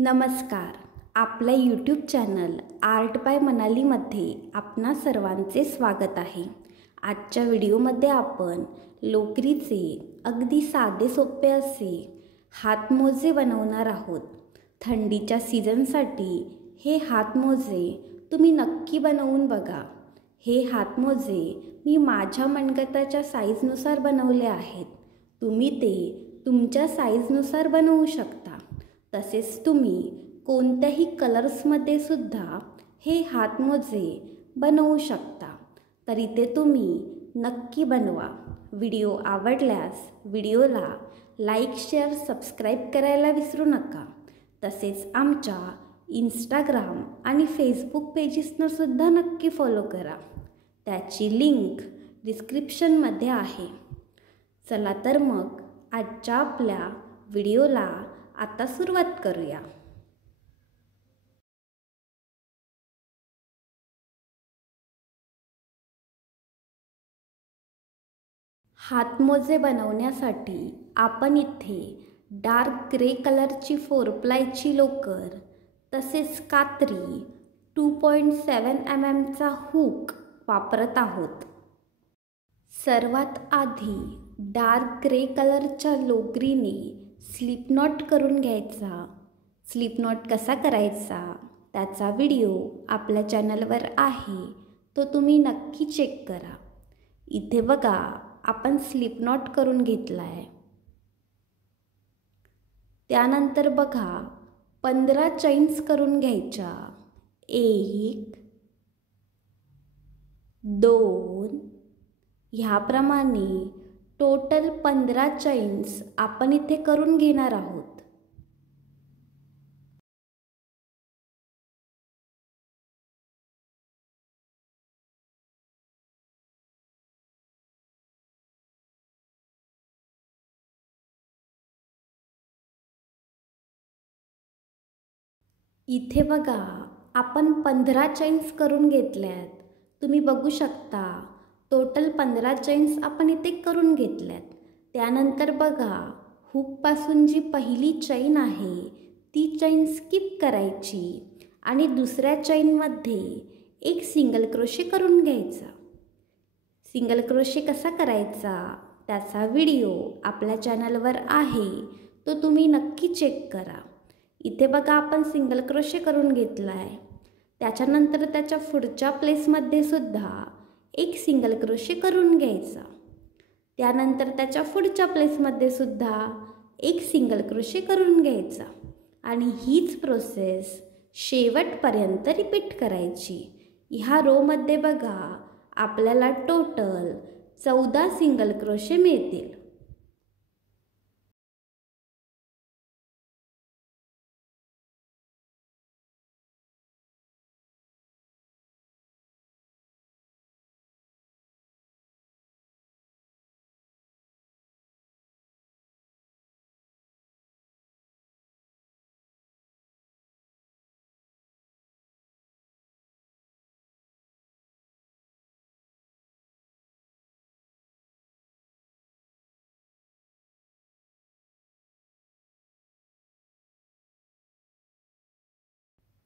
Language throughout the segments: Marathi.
नमस्कार. आपल्या यूट्यूब चॅनल आर्ट बाय मनालीमध्ये आपणा सर्वांचे स्वागत आहे. आजच्या व्हिडिओमध्ये आपण लोकरीचे अगदी साधे सोपे असे हातमोजे बनवणार आहोत. थंडीच्या सीझनसाठी हे हातमोजे तुम्ही नक्की बनवून बघा. हे हातमोजे मी माझ्या मनगटाच्या साईजनुसार बनवले आहेत. तुम्ही ते तुमच्या साईजनुसार बनवू शकता. तसेच तुम्ही कोणत्याही कलर्समध्ये सुद्धा हे हातमोजे बनवू शकता. तर इथे तुम्ही नक्की बनवा. व्हिडिओ आवडल्यास व्हिडिओला लाईक, शेअर, सबस्क्राईब करायला विसरू नका. तसेच आमच्या इंस्टाग्राम आणि फेसबुक पेजेसना सुद्धा नक्की फॉलो करा. त्याची लिंक डिस्क्रिप्शनमध्ये आहे. चला तर मग आजच्या आपल्या व्हिडिओला आता सुरुवात करूया. हातमोजे बनवण्यासाठी आपण इथे डार्क ग्रे कलरची 4प्लायची लोकर, तसेच कात्री, 2.7 mm हुक वापरत आहोत. सर्वात आधी डार्क ग्रे कलरच्या लोकरीने स्लिप नॉट करून घ्यायचा. स्लिप नॉट कसा करायचा त्याचा व्हिडिओ आपल्या चॅनलवर आहे, तो तुम्ही नक्की चेक करा. इथे बघा आपण स्लिप नॉट करून घेतला आहे. त्यानंतर बघा 15 चैन्स करून घ्यायच्या. 1 2 ह्याप्रमाणे टोटल 15 चैन्स आपण इथे करून घेणार आहोत. इथे बघा आपण 15 चैन्स करून घेतल्यात. तुम्ही बघू शकता टोटल 15 चैन्स आपण इथे करून घेतल्यात. त्यानंतर बघा हुकपासून जी पहिली चैन आहे ती चैन स्किप करायची आणि दुसऱ्या चैनमध्ये एक सिंगल क्रोशे करून घ्यायचा. सिंगल क्रोशे कसा करायचा त्याचा व्हिडिओ आपल्या चॅनलवर आहे, तो तुम्ही नक्की चेक करा. इथे बघा आपण सिंगल क्रोशे करून घेतला आहे. त्याच्यानंतर त्याच्या पुढच्या प्लेसमध्ये सुद्धा एक सिंगल क्रोशे करून घ्यायचा. त्यानंतर त्याच्या पुढच्या प्लेसमध्ये सुद्धा एक सिंगल क्रोशे करून घ्यायचा आणि हीच प्रोसेस शेवटपर्यंत रिपीट करायची. ह्या रोमध्ये बघा आपल्याला टोटल 14 सिंगल क्रोशे मिळतील.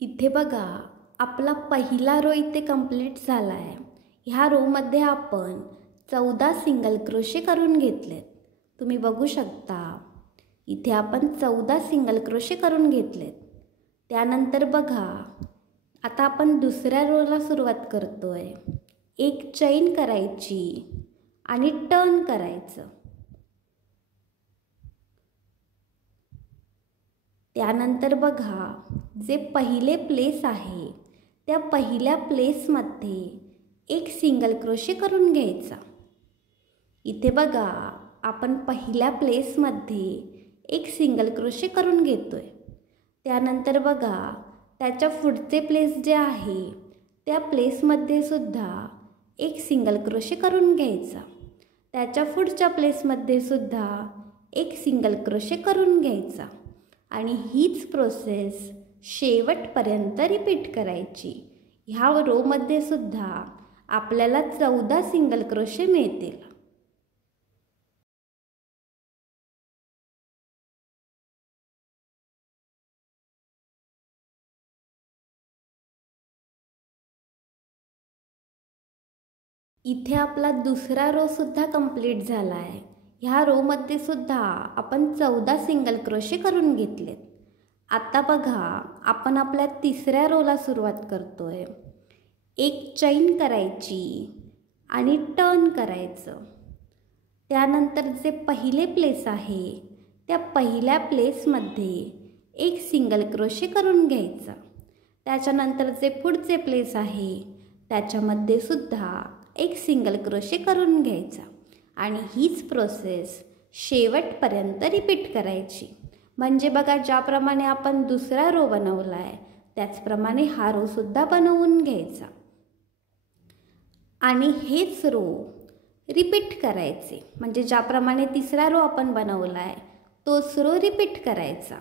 इथे बघा आपला पहिला रो इथे कंप्लीट झाला आहे. ह्या रोमध्ये आपण 14 सिंगल क्रोशे करून घेतलेत. तुम्ही बघू शकता इथे आपण 14 सिंगल क्रोशे करून घेतलेत. त्यानंतर बघा आता आपण दुसऱ्या रोला सुरुवात करतोय. एक चैन करायची आणि टर्न करायचं. त्यानंतर बघा जे पहिले प्लेस आहे त्या पहिल्या प्लेसमध्ये एक सिंगल क्रोशे करून घ्यायचा. इथे बघा आपण पहिल्या प्लेसमध्ये एक सिंगल क्रोशे करून घेतोय. त्यानंतर बघा त्याच्या पुढचे प्लेस जे आहे त्या प्लेसमध्ये सुद्धा एक सिंगल क्रोशे करून घ्यायचा. त्याच्या पुढच्या प्लेसमध्ये सुद्धा एक सिंगल क्रोशे करून घ्यायचा आणि हीच प्रोसेस शेवटपर्यंत रिपीट करायची. ह्या रोमध्ये सुद्धा आपल्याला 14 सिंगल क्रोशे मिळतील. इथे आपला दुसरा रो सुद्धा कंप्लीट झाला आहे। ह्या रोमध्ये सुद्धा आपण 14 सिंगल क्रोशे करून घेतलेत। आता बघा आपण आपल्या तिसऱ्या रोला सुरुवात करतोय। एक चैन करायची आणि टर्न करायचं। त्यानंतर जे पहिले प्लेस आहे त्या पहिल्या प्लेसमध्ये एक सिंगल क्रोशे करून घ्यायचा। त्याच्यानंतर जे पुढचे प्लेस आहे त्याच्यामध्ये सुद्धा एक सिंगल क्रोशे करून घ्यायचा आणि हीच प्रोसेस शेवटपर्यंत रिपीट करायची। म्हणजे बघा ज्याप्रमाणे आपण दुसरा रो बनवला आहे त्याचप्रमाणे हा रो सुद्धा बनवून घ्यायचा आणि हेच रो रिपीट करायचे। म्हणजे ज्याप्रमाणे तिसरा रो आपण बनवला आहे तोच रो रिपीट करायचा।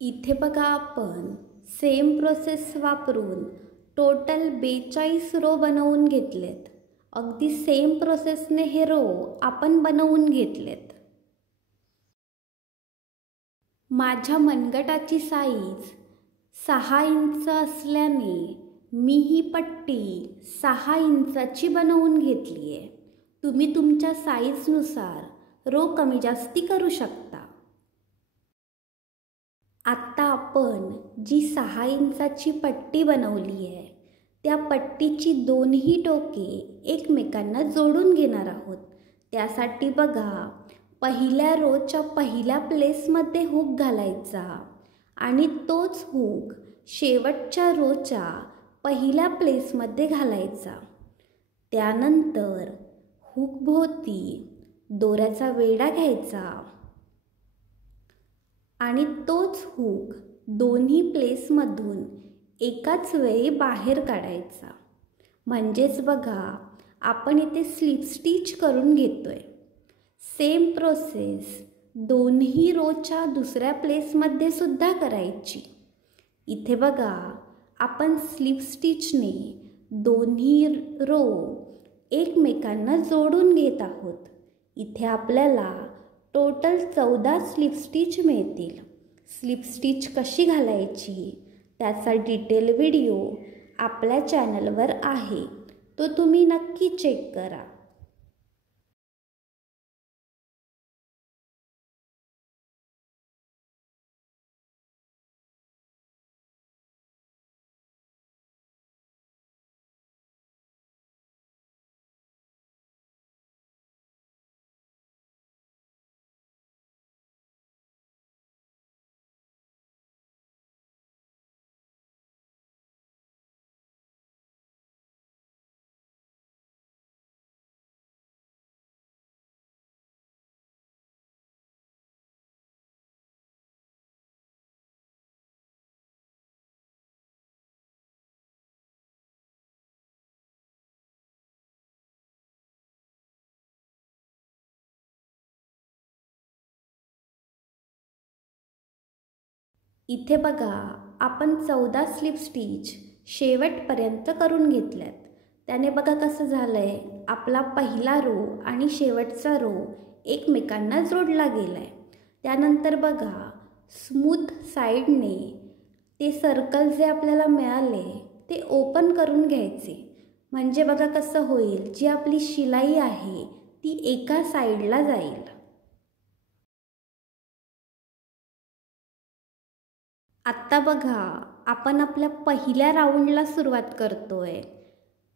इथे बघा आपण सेम प्रोसेस वापरून टोटल 42 रो बनवून घेतलेत। अगदी सेम प्रोसेसने हे रो आपण बनवून घेतलेत। माझ्या मनगटाची साईज 6 इंच असल्याने मी ही पट्टी 6 इंचाची बनवून घेतली आहे। तुम्ही तुमच्या साईजनुसार रो कमी जास्ती करू शकता। आत्ता आपण जी 6 इंचाची पट्टी बनवली आहे त्या पट्टीची दोन्ही टोके एकमेकांना जोडून घेणार आहोत। त्यासाठी बघा पहिल्या रोच्या पहिल्या प्लेसमध्ये हुक घालायचा आणि तोच हुक शेवटच्या रोच्या पहिल्या प्लेसमध्ये घालायचा। त्यानंतर हुकभोवती दोऱ्याचा वेढा घ्यायचा आणि तोच हुक दोन्ही प्लेसमधून एकाच वेळी बाहेर काढायचा। म्हणजेच बघा आपण इथे स्लिप स्टिच करून घेतोय। सेम प्रोसेस दोन्ही रोच्या दुसऱ्या प्लेसमध्ये सुद्धा करायची। इथे बघा आपण स्लिप स्टिचने दोन्ही रो एकमेकांना जोडून घेत आहोत। इथे आपल्याला टोटल 14 स्लिप स्टिच मिळतील। स्लिप स्टिच कशी घालायची त्याचा डिटेल व्हिडिओ आपल्या चॅनलवर आहे, तो तुम्ही नक्की चेक करा। इथे बघा आपण 14 स्लिप स्टिच शेवटपर्यंत करून घेतल्यात। त्याने बघा कसं झालंय, आपला पहिला रो आणि शेवटचा रो एकमेकांना जोडला गेलाय। त्यानंतर बघा स्मूथ साईडने ते सर्कल जे आपल्याला मिळाले ते ओपन करून घ्यायचे। म्हणजे बघा कसं होईल, जी आपली शिलाई आहे ती एका साईडला जाईल। आत्ता बघा आपण आपल्या पहिल्या राऊंडला सुरुवात करतोय।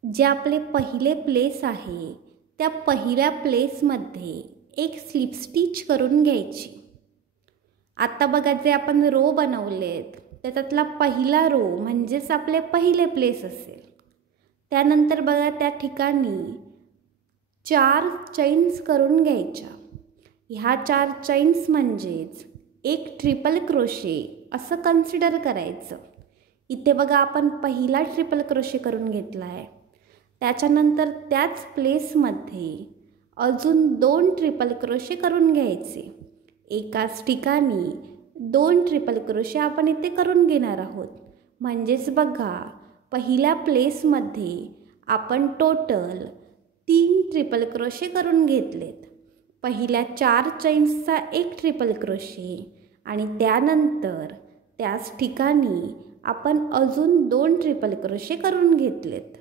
जे आपले पहिले प्लेस आहे त्या पहिल्या प्लेसमध्ये एक स्लिप स्टिच करून घ्यायची। आता बघा जे आपण रो बनवलेत त्याच्यातला पहिला रो म्हणजेच आपले पहिले प्लेस असेल। त्यानंतर बघा त्या ठिकाणी 4 चैन्स करून घ्यायच्या। ह्या 4 चैन्स म्हणजेच एक ट्रिपल क्रोशे असं कन्सिडर करायचं। इथे बघा आपण पहिला ट्रिपल क्रोशे करून घेतला आहे। त्याच्यानंतर त्याच प्लेसमध्ये अजून 2 ट्रिपल क्रोशे करून घ्यायचे। एकाच ठिकाणी 2 ट्रिपल क्रोशे आपण इथे करून घेणार आहोत। म्हणजेच बघा पहिल्या प्लेसमध्ये आपण टोटल 3 ट्रिपल क्रोशे करून घेतलेत। पहिल्या 4 चैन्सचा एक ट्रिपल क्रोशे आणि त्यानंतर त्याच ठिकाणी आपण अजून 2 ट्रिपल क्रोशे करून घेतलेत.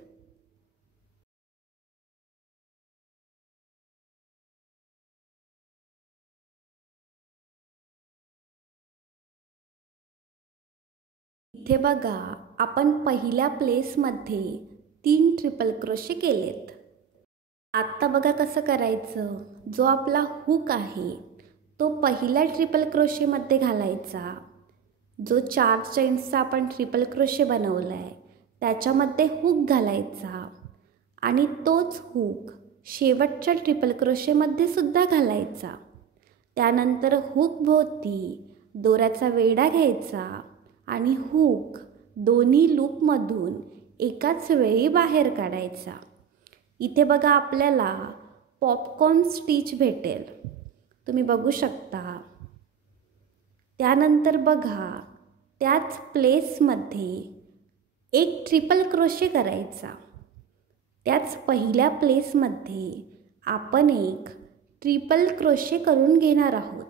इथे बघा आपण पहिल्या प्लेसमध्ये 3 ट्रिपल क्रोशे केलेत. आता बघा कसं करायचं. जो आपला हुक आहे तो पहिल्या ट्रिपल क्रोशेमध्ये घालायचा. जो 4 चेन्सचा आपण ट्रिपल क्रोशे बनवला आहे त्याच्यामध्ये हुक घालायचा आणि तोच हुक शेवटच्या ट्रिपल क्रोशेमध्ये सुद्धा घालायचा. त्यानंतर हुक भोवती दोऱ्याचा वेढा घ्यायचा आणि हुक दोन्ही लूपमधून एकाच वेळी बाहेर काढायचा. इथे बघा आपल्याला पॉपकॉर्न स्टिच भेटेल, तुम्ही बघू शकता. त्यानंतर बघा त्याच प्लेसमध्ये एक ट्रिपल क्रोशे करायचा. त्याच पहिल्या प्लेसमध्ये आपण एक ट्रिपल क्रोशे करून घेणार आहोत.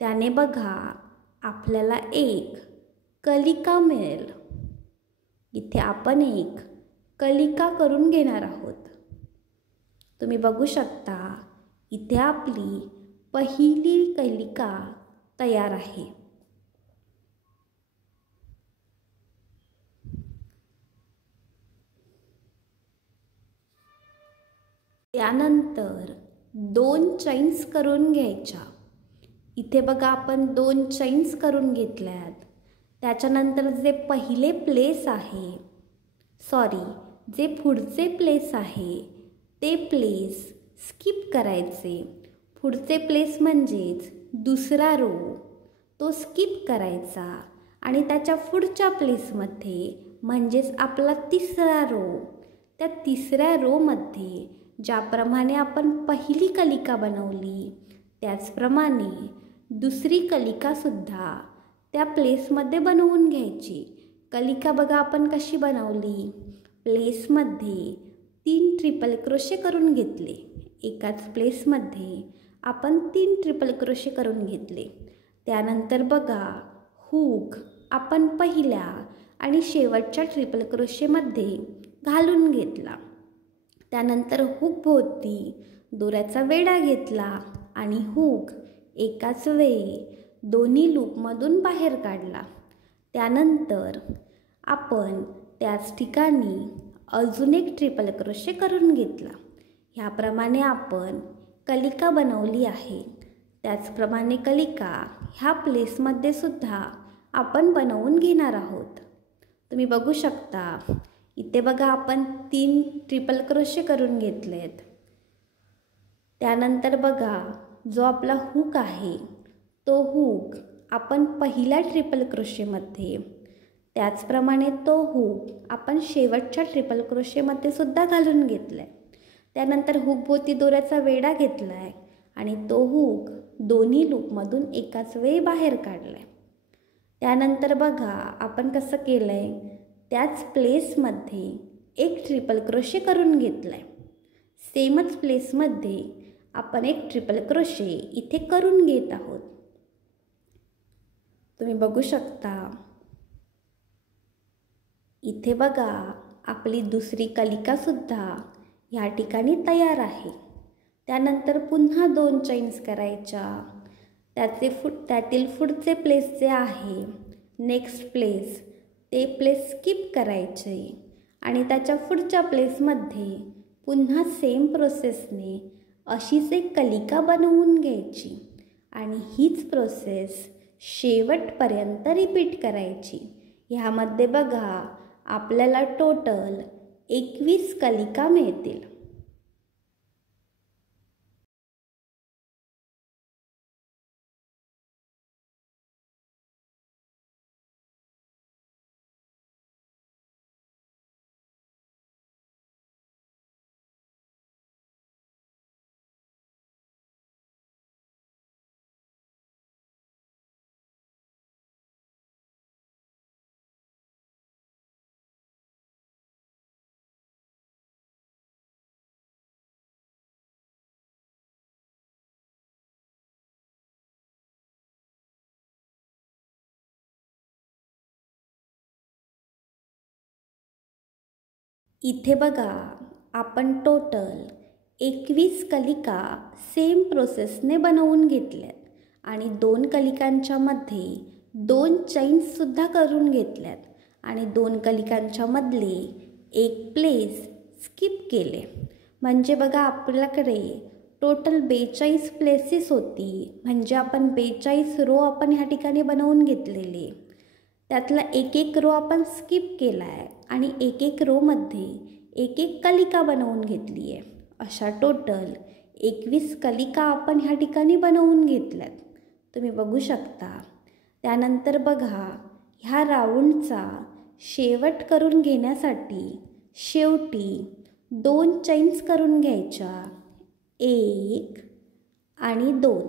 त्याने बघा आपल्याला एक कलिका मिळेल. इथे आपण एक कलिका करून घेणार आहोत. तुम्ही बघू शकता इथे आपली पहिली कलिका तयार आहे. त्यानंतर 2 चैन्स करून घ्यायच्या. इथे बघा आपण 2 चैन्स करून घेतल्यात. त्याच्यानंतर जे पहिले प्लेस आहे जे पुढचे प्लेस आहे ते प्लेस स्किप करायचे. पुढचे प्लेस म्हणजेच दुसरा रो तो स्किप करायचा आणि त्याच्या पुढच्या प्लेसमध्ये म्हणजेच आपला तिसरा रो, त्या तिसऱ्या रोमध्ये ज्याप्रमाणे आपण पहिली कलिका बनवली त्याचप्रमाणे दुसरी कलिकासुद्धा त्या प्लेसमध्ये बनवून घ्यायची. कलिका बघा आपण कशी बनवली. प्लेसमध्ये 3 ट्रिपल क्रोशे करून घेतले. एकाच प्लेसमध्ये आपण 3 ट्रिपल क्रोशे करून घेतले. त्यानंतर बघा हुक आपण पहिल्या आणि शेवटच्या ट्रिपल क्रोशेमध्ये घालून घेतला. त्यानंतर हुक भोवती दोऱ्याचा वेढा घेतला आणि हुक एकाच वेळी दोन्ही लूपमधून बाहेर काढला. त्यानंतर आपण त्याच ठिकाणी अजून एक ट्रिपल क्रोशे करून घेतला. ह्याप्रमाणे आपण कलिका बनवली आहे. त्याचप्रमाणे कलिका ह्या प्लेसमध्ये सुद्धा आपण बनवून घेणार आहोत. तुम्ही बघू शकता इथे बघा आपण 3 ट्रिपल क्रोशे करून घेतलेत. त्यानंतर बघा जो आपला हुक आहे तो हुक आपण पहिल्या ट्रिपल क्रोशेमध्ये, त्याचप्रमाणे तो हुक आपण शेवटच्या ट्रिपल क्रोशेमध्ये सुद्धा घालून घेतला आहे. त्यानंतर हुक भोवती दोऱ्याचा वेढा घेतला आहे आणि तो हुक दोन्ही लूपमधून एकाच वेळी बाहेर काढला आहे. त्यानंतर बघा आपण कसं केलं आहे. त्याच प्लेसमध्ये एक ट्रिपल क्रोशे करून घेतला आहे. सेमच प्लेसमध्ये आपण एक ट्रिपल क्रोशे इथे करून घेत आहोत. तुम्ही बघू शकता इथे बघा आपली दुसरी कलिकासुद्धा ह्या ठिकाणी तयार आहे. त्यानंतर पुन्हा 2 चैन्स करायच्या. त्यातील पुढचे प्लेस जे आहे नेक्स्ट प्लेस ते प्लेस स्किप करायचे आणि त्याच्या पुढच्या प्लेसमध्ये पुन्हा सेम प्रोसेसने अशीच एक कलिका बनवून घ्यायची आणि हीच प्रोसेस शेवटपर्यंत रिपीट करायची. ह्यामध्ये बघा आपल्याला टोटल 21 कलिका मिळतील. इथे बघा आपण टोटल 21 कलिका सेम प्रोसेसने बनवून घेतल्यात आणि 2 कलिकांच्या मध्ये 2 चैन्ससुद्धा करून घेतल्यात आणि 2 कलिकांच्या मधले एक प्लेस स्किप केले. म्हणजे बघा आपल्याकडे टोटल 42 प्लेसेस होती. म्हणजे आपण 42 रो आपण ह्या ठिकाणी बनवून घेतलेले. त्यातला एक एक रो आपण स्किप केला आहे आणि एक एक रोमध्ये एक एक कलिका बनवून घेतली आहे. अशा टोटल 21 कलिका आपण ह्या ठिकाणी बनवून घेतल्यात. तुम्ही बघू शकता. त्यानंतर बघा ह्या राऊंडचा शेवट करून घेण्यासाठी शेवटी 2 चैन्स करून घ्यायच्या. 1 आणि 2.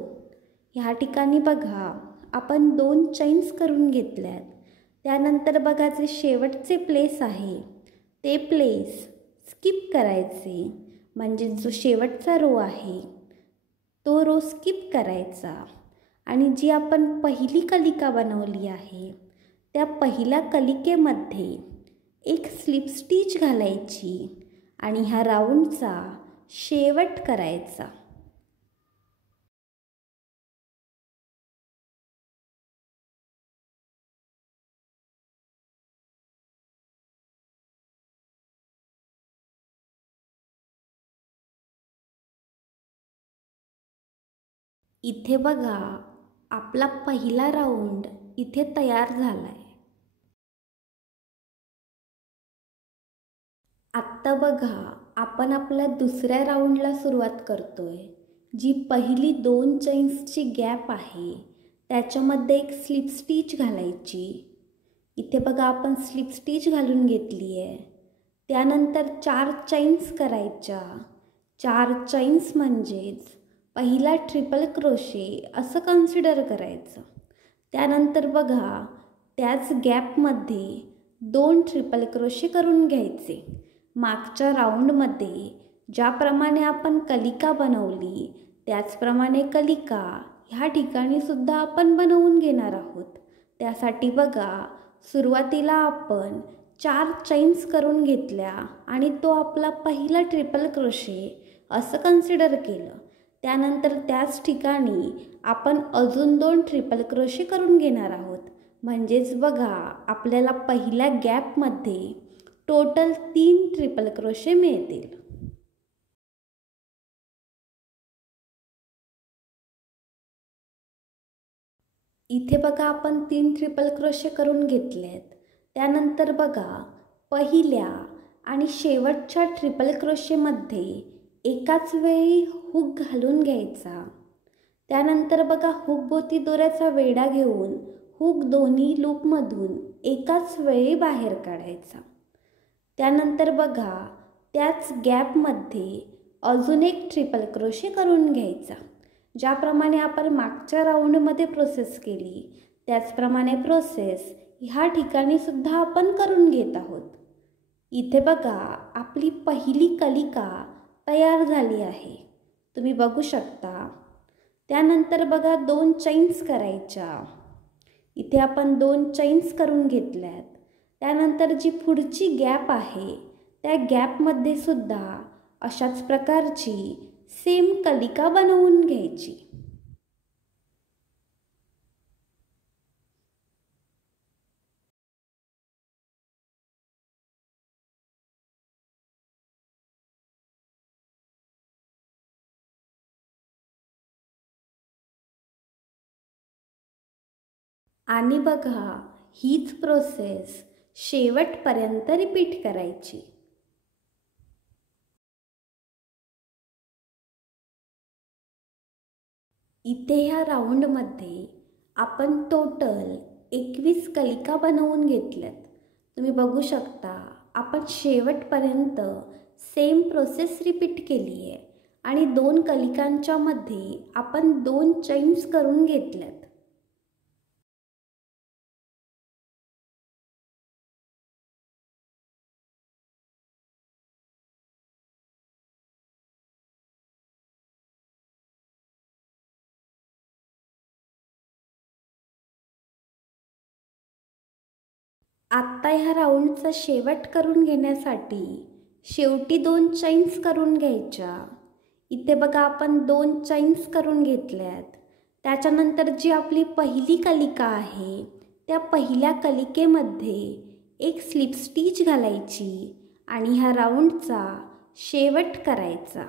ह्या ठिकाणी बघा आपण 2 चैन्स करून घेतल्यात. त्यानंतर बघा जे शेवटचे प्लेस आहे ते प्लेस स्किप करायचे. म्हणजे जो शेवटचा रो आहे तो रो स्किप करायचा आणि जी आपण पहिली कलिका बनवली आहे त्या पहिल्या कलिकेमध्ये एक स्लिप स्टिच घालायची आणि ह्या राऊंडचा शेवट करायचा. इथे बघा आपला पहिला राऊंड इथे तयार झालाय. आत्ता बघा आपण आपल्या दुसऱ्या राऊंडला सुरुवात करतोय. जी पहिली 2 चैन्सची गॅप आहे त्याच्यामध्ये एक स्लिप स्टिच घालायची. इथे बघा आपण स्लिप स्टिच घालून घेतली आहे. त्यानंतर 4 चैन्स करायच्या. 4 चैन्स म्हणजेच पहिला ट्रिपल क्रोशे असं कन्सिडर करायचं. त्यानंतर बघा त्याच गॅपमध्ये 2 ट्रिपल क्रोशे करून घ्यायचे. मागच्या राऊंडमध्ये ज्याप्रमाणे आपण कलिका बनवली त्याचप्रमाणे कलिका ह्या ठिकाणी सुद्धा आपण बनवून घेणार आहोत. त्यासाठी बघा सुरुवातीला आपण 4 चैन्स करून घेतल्या आणि तो आपला पहिला ट्रिपल क्रोशे असं कन्सिडर केलं. त्यानंतर त्याच ठिकाणी आपण अजून 2 ट्रिपल क्रोशे करून घेणार आहोत. म्हणजेच बघा आपल्याला पहिल्या गॅपमध्ये टोटल 3 ट्रिपल क्रोशे मिळतील. इथे बघा आपण 3 ट्रिपल क्रोशे करून घेतलेत. त्यानंतर बघा पहिल्या आणि शेवटच्या ट्रिपल क्रोशेमध्ये एकाच वेळी हुक घालून घ्यायचा. त्यानंतर बघा हुकभोवती दोऱ्याचा वेढा घेऊन हुक दोन्ही लूपमधून एकाच वेळी बाहेर काढायचा. त्यानंतर बघा त्याच गॅपमध्ये अजून एक ट्रिपल क्रोशे करून घ्यायचा. ज्याप्रमाणे आपण मागच्या राऊंडमध्ये प्रोसेस केली त्याचप्रमाणे प्रोसेस ह्या ठिकाणी सुद्धा आपण करून घेत आहोत. इथे बघा आपली पहिली कलिका तयार झाली आहे. तुम्ही बघू शकता. त्यानंतर बघा 2 चैन्स करायच्या. इथे आपण 2 चैन्स करून घेतल्यात. त्यानंतर जी पुढची गॅप आहे त्या गॅपमध्ये सुद्धा अशाच प्रकारची सेम कलिका बनवून घ्यायची. आणि बघा हीच प्रोसेस शेवटपर्यंत रिपीट करायची. इथे ह्या राऊंडमध्ये आपण टोटल 21 कलिका बनवून घेतल्यात. तुम्ही बघू शकता आपण शेवटपर्यंत सेम प्रोसेस रिपीट केली आहे आणि 2 कलिकांच्या मध्ये आपण 2 चैन्स करून घेतल्यात. आत्ता ह्या राऊंडचा शेवट करून घेण्यासाठी शेवटी 2 चैन्स करून घ्यायच्या. इथे बघा आपण 2 चैन्स करून घेतल्यात. त्याच्यानंतर जी आपली पहिली कलिका आहे त्या पहिल्या कलिकेमध्ये एक स्लिप स्टिच घालायची आणि ह्या राऊंडचा शेवट करायचा.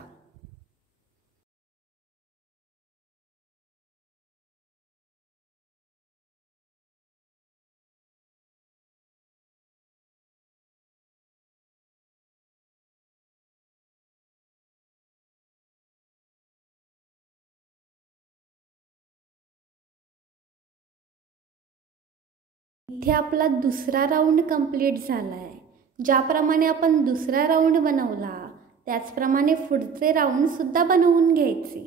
इथे आपला दुसरा राऊंड कंप्लीट झाला आहे. ज्याप्रमाणे आपण दुसरा राऊंड बनवला त्याचप्रमाणे पुढचे राऊंडसुद्धा बनवून घ्यायचे.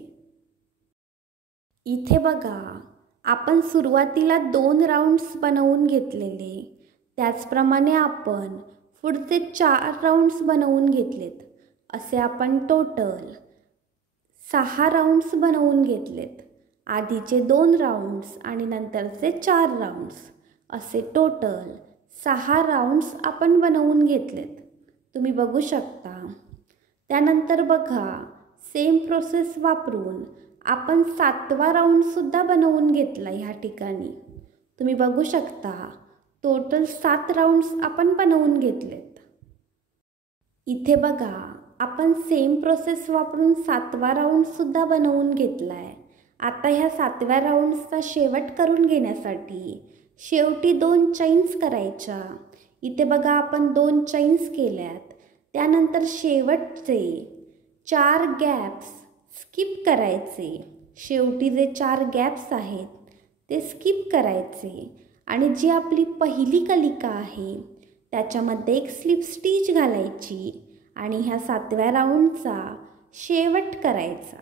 इथे बघा आपण सुरुवातीला 2 राऊंड्स बनवून घेतलेले, त्याचप्रमाणे आपण पुढचे 4 राऊंड्स बनवून घेतलेत. असे आपण टोटल 6 राऊंड्स बनवून घेतलेत. आधीचे 2 राऊंड्स आणि नंतरचे 4 राऊंड्स असे टोटल 6 राऊंड्स आपण बनवून घेतलेत. तुम्ही बघू शकता. त्यानंतर बघा सेम प्रोसेस वापरून आपण 7वा राऊंडसुद्धा बनवून घेतला. ह्या ठिकाणी तुम्ही बघू शकता टोटल 7 राऊंड्स आपण बनवून घेतलेत. इथे बघा आपण सेम प्रोसेस वापरून 7वा राऊंडसुद्धा बनवून घेतला आहे. आता ह्या 7व्या राऊंड्सचा शेवट करून घेण्यासाठी शेवटी 2 चैन्स करायच्या. इथे बघा आपण 2 चैन्स केल्यात. त्यानंतर शेवटचे 4 गॅप्स स्किप करायचे. शेवटी जे 4 गॅप्स आहेत ते स्किप करायचे आणि जी आपली पहिली कलिका आहे त्याच्यामध्ये एक स्लिप स्टिच घालायची आणि ह्या 7व्या राऊंडचा शेवट करायचा.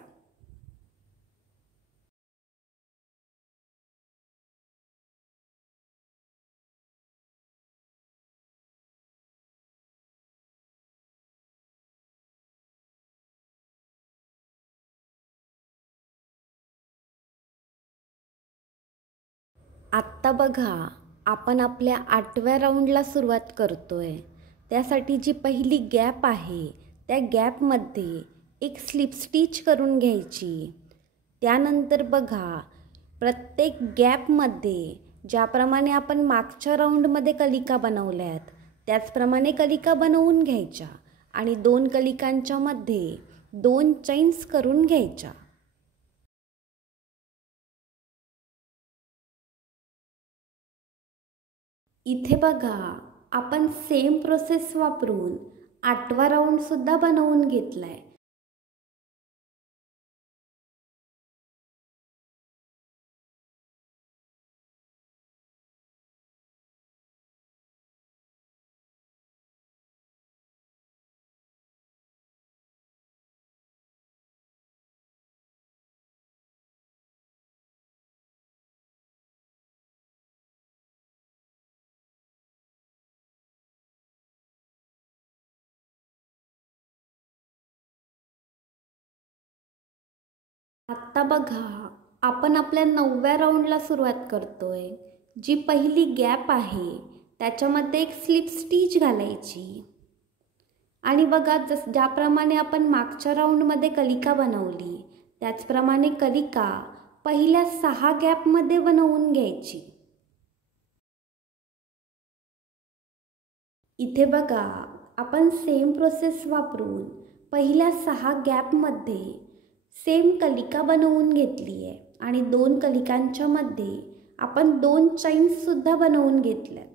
आत्ता बघा आपण आपल्या 8व्या राऊंडला सुरुवात करतोय. त्यासाठी जी पहिली गॅप आहे त्या गॅपमध्ये एक स्लिप स्टिच करून घ्यायची. त्यानंतर बघा प्रत्येक गॅपमध्ये ज्याप्रमाणे आपण मागच्या राऊंडमध्ये कलिका बनवल्यात त्याचप्रमाणे कलिका बनवून घ्यायच्या आणि 2 कलिकांच्या मध्ये 2 चैन्स करून घ्यायच्या. इथे बघा आपण सेम प्रोसेस वापरून 8वा राऊंडसुद्धा बनवून घेतला आहे. आत्ता बघा आपण आपल्या 9व्या राऊंडला सुरुवात करतोय. जी पहिली गॅप आहे त्याच्यामध्ये एक स्लिप स्टिच घालायची आणि बघा ज्याप्रमाणे आपण मागच्या राऊंडमध्ये कलिका बनवली त्याचप्रमाणे कलिका पहिल्या 6 गॅपमध्ये बनवून घ्यायची. इथे बघा आपण सेम प्रोसेस वापरून पहिल्या 6 गॅपमध्ये सेम कलिका बनवून घेतली आहे आणि 2 कलिकांच्या मध्ये आपण 2 चैन्ससुद्धा बनवून घेतल्यात.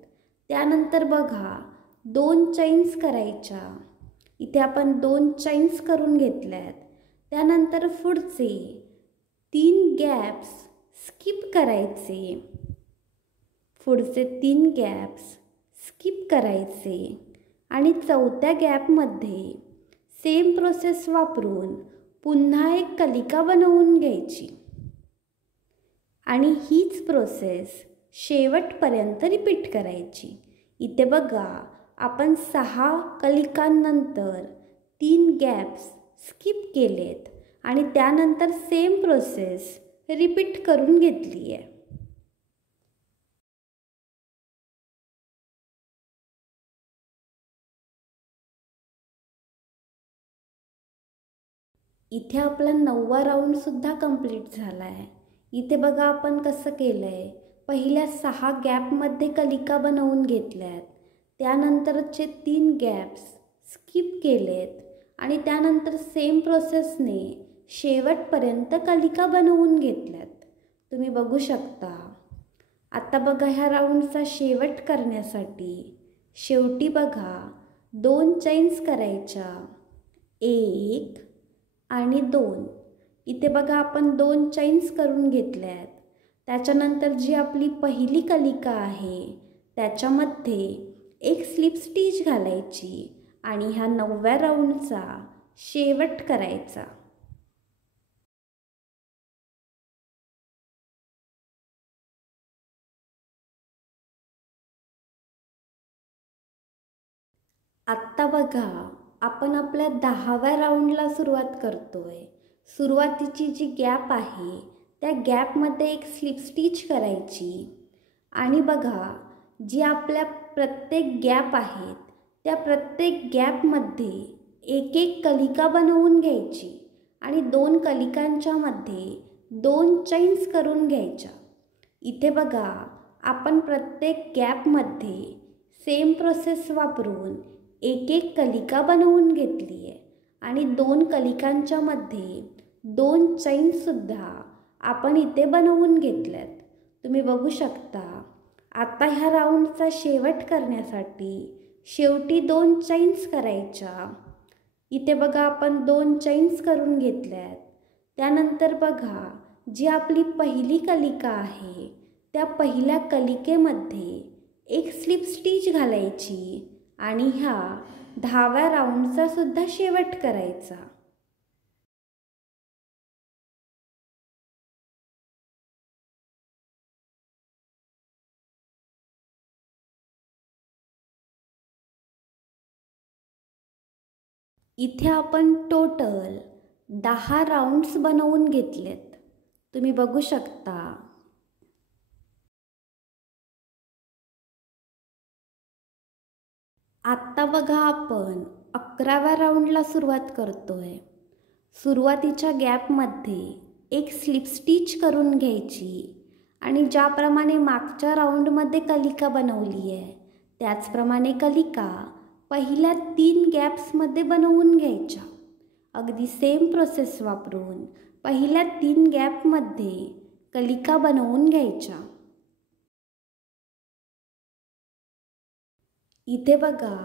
त्यानंतर बघा 2 चैन्स करायच्या. इथे आपण 2 चैन्स करून घेतल्यात. त्यानंतर पुढचे 3 गॅप्स स्किप करायचे. पुढचे 3 गॅप्स स्किप करायचे आणि 4थ्या गॅपमध्ये सेम प्रोसेस वापरून पुन्हा एक कलिका बनवून घ्यायची आणि हीच प्रोसेस शेवटपर्यंत रिपीट करायची. इथे बघा आपण 6 कलिकांनंतर 3 गॅप्स स्किप केलेत आणि त्यानंतर सेम प्रोसेस रिपीट करून घेतली आहे. इथे आपला 9वा राऊंडसुद्धा कंप्लीट झाला आहे. इथे बघा आपण कसं केलं आहे. पहिल्या 6 गॅपमध्ये कलिका बनवून घेतल्यात, त्यानंतरचे 3 गॅप्स स्किप केलेत आणि त्यानंतर सेम प्रोसेसने शेवटपर्यंत कलिका बनवून घेतल्यात. तुम्ही बघू शकता. आता बघा ह्या राऊंडचा शेवट करण्यासाठी शेवटी बघा 2 चैन्स करायच्या, 1 आणि 2. इथे बघा आपण 2 चैन्स करून घेतल्यात. त्याच्यानंतर जी आपली पहिली कलिका आहे त्याच्यामध्ये एक स्लिप स्टिच घालायची आणि ह्या 9व्या राऊंडचा शेवट करायचा. आत्ता बघा आपण आपल्या 10व्या राऊंडला सुरुवात करतोय. सुरुवातीची जी गॅप आहे त्या गॅपमध्ये एक स्लिप स्टिच करायची आणि बघा जी आपल्या प्रत्येक गॅप आहेत त्या प्रत्येक गॅपमध्ये एक एक कलिका बनवून घ्यायची आणि 2 कलिकांच्या मध्ये 2 चैन्स करून घ्यायच्या. इथे बघा आपण प्रत्येक गॅपमध्ये सेम प्रोसेस वापरून एक एक कलिका बनवून घेतली आहे आणि 2 कलिकांच्या मध्ये 2 चैनसुद्धा आपण इथे बनवून घेतल्यात. तुम्ही बघू शकता. आता ह्या राऊंडचा शेवट करण्यासाठी शेवटी 2 चैन्स करायच्या. इथे बघा आपण 2 चैन्स करून घेतल्यात. त्यानंतर बघा जी आपली पहिली कलिका आहे त्या पहिल्या कलिकेमध्ये एक स्लिप स्टिच घालायची आणि ह्या 10व्या राऊंडचा सुद्धा शेवट करायचा. इथे आपण टोटल 10 राऊंड्स बनवून घेतलेत. तुम्ही बघू शकता. आत्ता बघा आपण 11व्या राऊंडला सुरुवात करतोय. सुरुवातीच्या गॅपमध्ये एक स्लिप स्टिच करून घ्यायची आणि ज्याप्रमाणे मागच्या राऊंडमध्ये कलिका बनवली आहे त्याचप्रमाणे कलिका पहिल्या 3 गॅप्समध्ये बनवून घ्यायच्या. अगदी सेम प्रोसेस वापरून पहिल्या 3 गॅपमध्ये कलिका बनवून घ्यायच्या. इथे बघा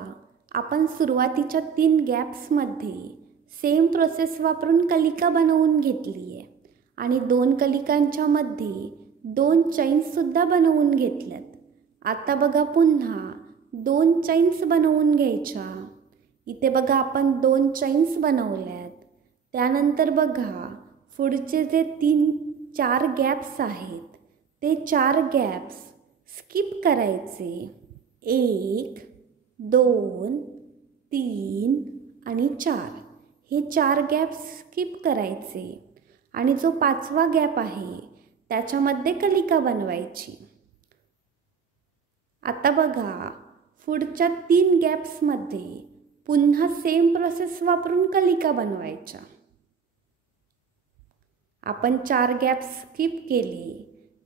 आपण सुरुवातीच्या 3 गॅप्समध्ये सेम प्रोसेस वापरून कलिका बनवून घेतली आहे आणि 2 कलिकांच्या मध्ये 2 चैन्ससुद्धा बनवून घेतल्यात. आता बघा पुन्हा 2 चैन्स बनवून घ्यायच्या. इथे बघा आपण 2 चैन्स बनवल्यात. त्यानंतर बघा पुढचे जे 4 गॅप्स आहेत ते 4 गॅप्स स्किप करायचे. 1, 2, 3 आणि 4 हे 4 गॅप्स स्किप करायचे आणि जो 5वा गॅप आहे त्याच्यामध्ये कलिका बनवायची. आता बघा पुढच्या 3 गॅप्समध्ये पुन्हा सेम प्रोसेस वापरून कलिका बनवायच्या. आपण 4 गॅप्स स्किप केले.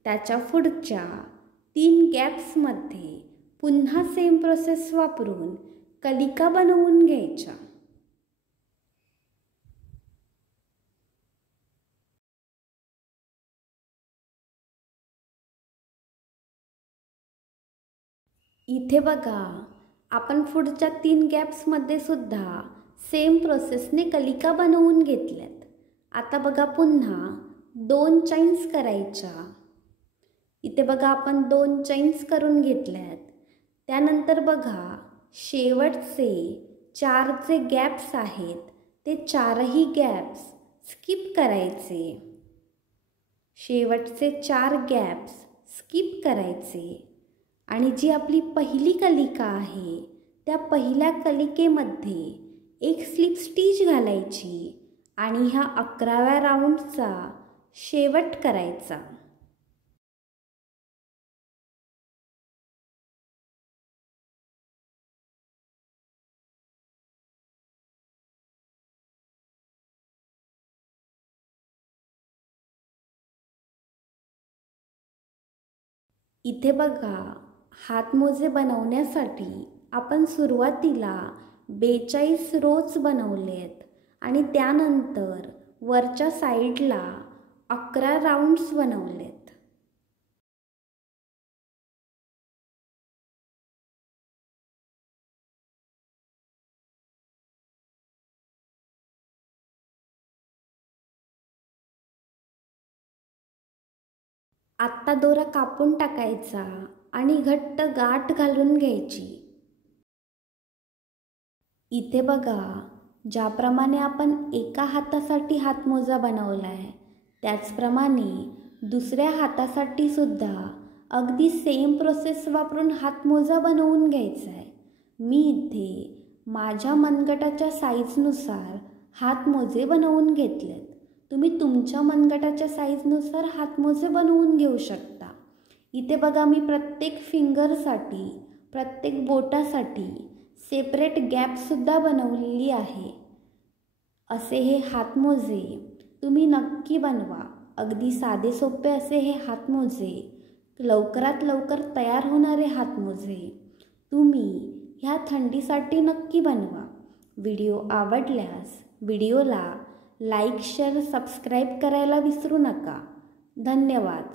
त्याच्या पुढच्या 3 गॅप्समध्ये पुन्हा सेम प्रोसेस वापरून कलिका बनवून घ्यायच्या. इथे बघा आपण पुढच्या 3 गॅप्समध्ये सुद्धा सेम प्रोसेसने कलिका बनवून घेतल्यात. आता बघा पुन्हा 2 चैन्स करायच्या. इथे बघा आपण 2 चैन्स करून घेतल्यात. त्यानंतर बघा शेवटचे 4 जे गॅप्स आहेत ते 4ही गॅप्स स्किप करायचे. शेवटचे 4 गॅप्स स्किप करायचे आणि जी आपली पहिली कलिका आहे त्या पहिल्या कलिकेमध्ये एक स्लिप स्टिच घालायची आणि ह्या 11व्या राऊंडचा शेवट करायचा. इथे बघा, हातमोजे बनवण्यासाठी आपण सुरुवातीला 42 रोज बनवलेत आणि त्यानंतर वरच्या साईडला 11 राऊंड्स बनवलेत. आत्ता दोरा कापून टाकायचा आणि घट्ट गाठ घालून घ्यायची. इथे बघा, ज्याप्रमाणे आपण एका हातासाठी हातमोजा बनवला आहे त्याचप्रमाणे दुसऱ्या हातासाठी सुद्धा अगदी सेम प्रोसेस वापरून हातमोजा बनवून घ्यायचा आहे. मी इथे माझ्या मनगटाच्या साईजनुसार हातमोजे बनवून घेतलेत. तुम्ही तुमच्या मनगटाच्या साईजनुसार हातमोजे बनवून घेऊ शकता. इथे बघा, मी प्रत्येक फिंगरसाठी, प्रत्येक बोटासाठी सेपरेट गॅपसुद्धा बनवलेली आहे. असे हे हातमोजे तुम्ही नक्की बनवा. अगदी साधे सोपे असे हे हातमोजे, लवकरात लवकर तयार होणारे हातमोजे तुम्ही ह्या थंडीसाठी नक्की बनवा. व्हिडिओ आवडल्यास व्हिडिओला लाईक, शेअर, सबस्क्राईब करायला विसरू नका. धन्यवाद.